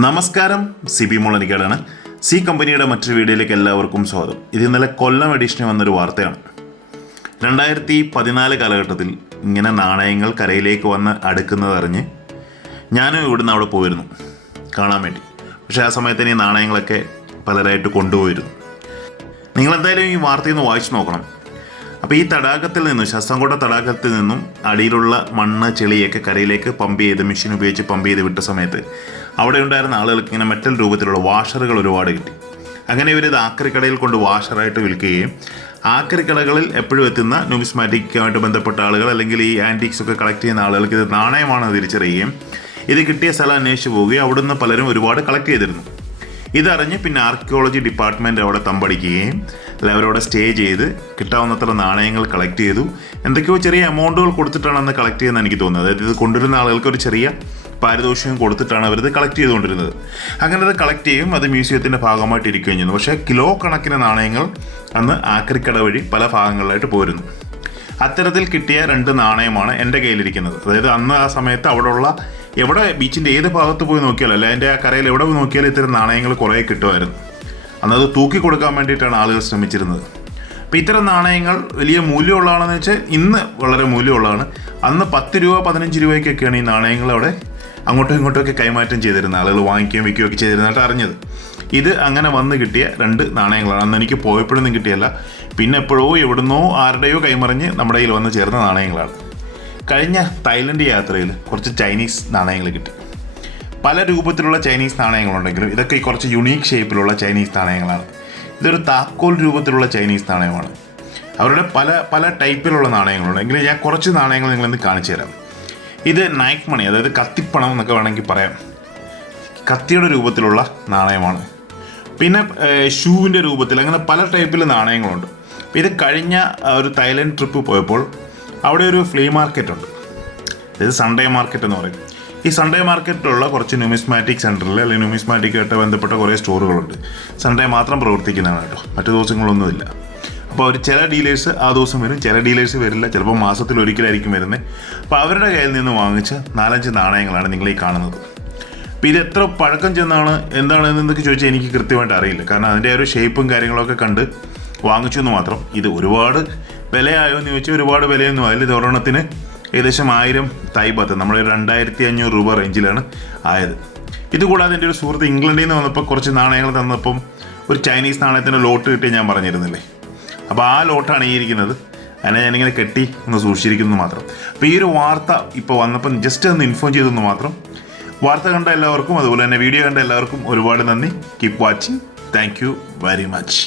നമസ്കാരം, സിബി മുളനിക്കാടാണ്. സി കമ്പനിയുടെ മറ്റൊരു വീഡിയോയിലേക്ക് എല്ലാവർക്കും സ്വാഗതം. ഇത് ഇന്നലെ കൊല്ലം എഡിഷന് വന്നൊരു വാർത്തയാണ്. 2014 കാലഘട്ടത്തിൽ ഇങ്ങനെ നാണയങ്ങൾ കരയിലേക്ക് വന്ന് അടുക്കുന്നതറിഞ്ഞ് ഞാനും ഇവിടുന്ന് അവിടെ പോയിരുന്നു കാണാൻ വേണ്ടി. പക്ഷേ ആ സമയത്തിന് ഈ നാണയങ്ങളൊക്കെ പലരായിട്ട് കൊണ്ടുപോയിരുന്നു. നിങ്ങളെന്തായാലും ഈ വാർത്തയിൽ നിന്ന് വായിച്ചു നോക്കണം. അപ്പോൾ ഈ തടാകത്തിൽ നിന്നും, ശാസ്താംകോട്ട തടാകത്തിൽ നിന്നും അടിയിലുള്ള മണ്ണ് ചെളിയൊക്കെ കരയിലേക്ക് പമ്പ് ചെയ്ത്, മെഷീൻ ഉപയോഗിച്ച് പമ്പ് ചെയ്ത് വിട്ട സമയത്ത് അവിടെ ഉണ്ടായിരുന്ന ആളുകൾക്ക് ഇങ്ങനെ മെറ്റൽ രൂപത്തിലുള്ള വാഷറുകൾ ഒരുപാട് കിട്ടി. അങ്ങനെ ഇവരിത് ആക്രിക്കടയിൽ കൊണ്ട് വാഷറായിട്ട് വിൽക്കുകയും ആക്രിക്കടകളിൽ എപ്പോഴും എത്തുന്ന ന്യൂമിസ്മാറ്റിക്കുമായിട്ട് ബന്ധപ്പെട്ട ആളുകൾ അല്ലെങ്കിൽ ഈ ആൻറ്റിക്സ് ഒക്കെ കളക്ട് ചെയ്യുന്ന ആളുകൾക്ക് ഇത് നാണയമാണെന്ന് തിരിച്ചറിയുകയും ഇത് കിട്ടിയ സ്ഥലം അന്വേഷിച്ച് പോവുകയും അവിടുന്ന് പലരും ഒരുപാട് കളക്ട് ചെയ്തിരുന്നു. ഇതറിഞ്ഞ് പിന്നെ ആർക്കിയോളജി ഡിപ്പാർട്ട്മെൻറ്റ് അവിടെ തമ്പടിക്കുകയും അവരവിടെ സ്റ്റേ ചെയ്ത് കിട്ടാവുന്നത്ര നാണയങ്ങൾ കളക്ട് ചെയ്തു. എന്തൊക്കെയോ ചെറിയ എമൗണ്ടുകൾ കൊടുത്തിട്ടാണ് അന്ന് കളക്ട് ചെയ്യുന്നത് എനിക്ക് തോന്നുന്നത്. അതായത് ഇത് കൊണ്ടുവരുന്ന ആളുകൾക്ക് ഒരു ചെറിയ പാരിതോഷികം കൊടുത്തിട്ടാണ് അവരിത് കളക്ട് ചെയ്തുകൊണ്ടിരുന്നത്. അങ്ങനെ അത് കളക്ട് ചെയ്യും, അത് മ്യൂസിയത്തിൻ്റെ ഭാഗമായിട്ട് ഇരിക്കുകയും ചെയ്യുന്നു. പക്ഷേ കിലോ കണക്കിന് നാണയങ്ങൾ അന്ന് ആക്രിക്കട വഴി പല ഭാഗങ്ങളിലായിട്ട് പോരുന്നു. അത്തരത്തിൽ കിട്ടിയ 2 നാണയമാണ് എൻ്റെ കയ്യിലിരിക്കുന്നത്. അതായത് അന്ന് ആ സമയത്ത് അവിടെയുള്ള എവിടെ ബീച്ചിൻ്റെ ഏത് ഭാഗത്ത് പോയി നോക്കിയാലും, അല്ല അതിൻ്റെ ആ കരയിൽ എവിടെ പോയി നോക്കിയാലും ഇത്തരം നാണയങ്ങൾ കുറേ കിട്ടുമായിരുന്നു. അന്നത് തൂക്കി കൊടുക്കാൻ വേണ്ടിയിട്ടാണ് ആളുകൾ ശ്രമിച്ചിരുന്നത്. അപ്പോൾ ഇത്തരം നാണയങ്ങൾ വലിയ മൂല്യമുള്ളതാണെന്ന് വെച്ചാൽ ഇന്ന് വളരെ മൂല്യമുള്ളതാണ്. അന്ന് 10 രൂപ 15 രൂപയ്ക്കൊക്കെയാണ് ഈ നാണയങ്ങൾ അവിടെ അങ്ങോട്ടും ഇങ്ങോട്ടുമൊക്കെ കൈമാറ്റം ചെയ്തിരുന്നത്. ആളുകൾ വാങ്ങിക്കുകയും വയ്ക്കുകയൊക്കെ ചെയ്തിരുന്നിട്ട് അറിഞ്ഞത്. ഇത് അങ്ങനെ വന്ന് കിട്ടിയ 2 നാണയങ്ങളാണ്. അന്ന് എനിക്ക് പോയപ്പോഴൊന്നും കിട്ടിയല്ല, പിന്നെ എപ്പോഴോ എവിടുന്നോ ആരുടെയോ കൈമറിഞ്ഞ് നമ്മുടെ കയ്യിൽ വന്ന് ചേർന്ന നാണയങ്ങളാണ്. കഴിഞ്ഞ തായ്ലൻഡ് യാത്രയിൽ കുറച്ച് ചൈനീസ് നാണയങ്ങൾ കിട്ടി. പല രൂപത്തിലുള്ള ചൈനീസ് നാണയങ്ങളുണ്ടെങ്കിലും ഇതൊക്കെ കുറച്ച് യുണീക്ക് ഷേപ്പിലുള്ള ചൈനീസ് നാണയങ്ങളാണ്. ഇതൊരു താക്കോൽ രൂപത്തിലുള്ള ചൈനീസ് നാണയമാണ്. അവരുടെ പല ടൈപ്പിലുള്ള നാണയങ്ങളുണ്ട്. എങ്കിലും ഞാൻ കുറച്ച് നാണയങ്ങൾ നിങ്ങളിന്ന് കാണിച്ചു തരാം. ഇത് നൈക്ക് മണി, അതായത് കത്തിപ്പണം എന്നൊക്കെ വേണമെങ്കിൽ പറയാം. കത്തിയുടെ രൂപത്തിലുള്ള നാണയമാണ്. പിന്നെ ഷൂവിൻ്റെ രൂപത്തിൽ, അങ്ങനെ പല ടൈപ്പിൽ നാണയങ്ങളുണ്ട്. ഇത് കഴിഞ്ഞ ഒരു തായ്ലൻഡ് ട്രിപ്പ് പോയപ്പോൾ അവിടെ ഒരു ഫ്ലീ മാർക്കറ്റ് ഉണ്ട്. അതായത് സൺഡേ മാർക്കറ്റ് എന്ന് പറയും. ഈ സൺഡേ മാർക്കറ്റിലുള്ള കുറച്ച് ന്യൂമിസ്മാറ്റിക് സെൻറ്ററിൽ അല്ലെങ്കിൽ ന്യൂമിസ്മാറ്റിക്കായിട്ട് ബന്ധപ്പെട്ട കുറേ സ്റ്റോറുകളുണ്ട്. സൺഡേ മാത്രം പ്രവർത്തിക്കുന്നതാണ് കേട്ടോ, മറ്റു ദിവസങ്ങളൊന്നുമില്ല. അപ്പോൾ അവർ ചില ഡീലേഴ്സ് ആ ദിവസം വരും, ചില ഡീലേഴ്സ് വരില്ല, ചിലപ്പോൾ മാസത്തിൽ ഒരിക്കലായിരിക്കും വരുന്നത്. അപ്പോൾ അവരുടെ കയ്യിൽ നിന്ന് വാങ്ങിച്ച 4-5 നാണയങ്ങളാണ് നിങ്ങൾ ഈ കാണുന്നത്. അപ്പോൾ ഇത് എത്ര പഴക്കം ചെന്നാണ് എന്താണെന്നൊക്കെ ചോദിച്ചാൽ എനിക്ക് കൃത്യമായിട്ട് അറിയില്ല. കാരണം അതിൻ്റെ ഒരു ഷേപ്പും കാര്യങ്ങളൊക്കെ കണ്ട് വാങ്ങിച്ചു എന്ന് മാത്രം. ഇത് ഒരുപാട് വിലയായോ എന്ന് ചോദിച്ചാൽ ഒരുപാട് വിലയൊന്നും ആയില്ല. ഇത് ഒരെണ്ണത്തിന് ഏകദേശം 1000 തായ് ബാത്ത്, നമ്മൾ 2500 രൂപ റേഞ്ചിലാണ് ആയത്. ഇതുകൂടാതെ എൻ്റെ ഒരു സുഹൃത്ത് ഇംഗ്ലണ്ടിൽ നിന്ന് വന്നപ്പോൾ കുറച്ച് നാണയങ്ങൾ തന്നപ്പം ഒരു ചൈനീസ് നാണയത്തിൻ്റെ ലോട്ട് കിട്ടി ഞാൻ പറഞ്ഞിരുന്നില്ലേ. അപ്പോൾ ആ ലോട്ടാണ് ഈ ഇരിക്കുന്നത്. അതിനെ ഞാനിങ്ങനെ കെട്ടി ഒന്ന് സൂക്ഷിച്ചിരിക്കുന്നു മാത്രം. അപ്പോൾ ഈ ഒരു വാർത്ത ഇപ്പോൾ വന്നപ്പം ജസ്റ്റ് ഒന്ന് ഇൻഫോം ചെയ്തെന്ന് മാത്രം. വാർത്ത കണ്ട എല്ലാവർക്കും, അതുപോലെ തന്നെ വീഡിയോ കണ്ട എല്ലാവർക്കും ഒരുപാട് നന്ദി. Keep watching. Thank you very much.